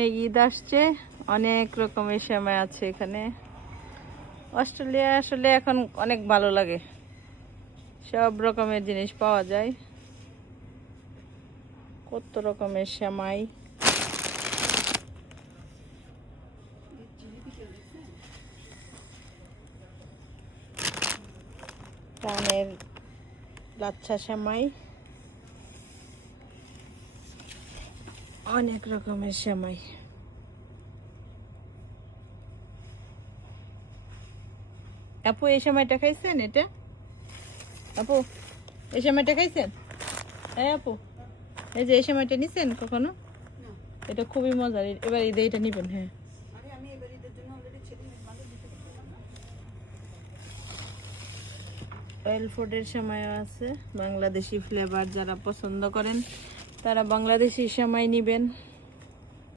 ঈদ আসছে, অনেক রকমের সেমাই আছে এখানে। অস্ট্রেলিয়া আসলে এখন অনেক ভালো লাগে, সব রকমের জিনিস পাওয়া যায়, কত রকমের সেমাই। কানের লাচ্ছা সেমাই, অনেক রকমের সেমাই। আপু এই সময়টা খাইছেন? এটা আপু এই সময়টা খাইছেন? হ্যাঁ আপু, এই যে এই সময়টা নিছেন কখনো? এটা খুবই মজার, এবার ঈদে এটা নিবেন। হ্যাঁ, অয়েল ফুডের সময়ও আছে, বাংলাদেশি ফ্লেভার যারা পছন্দ করেন তারা বাংলাদেশি সেমাই নিবেন।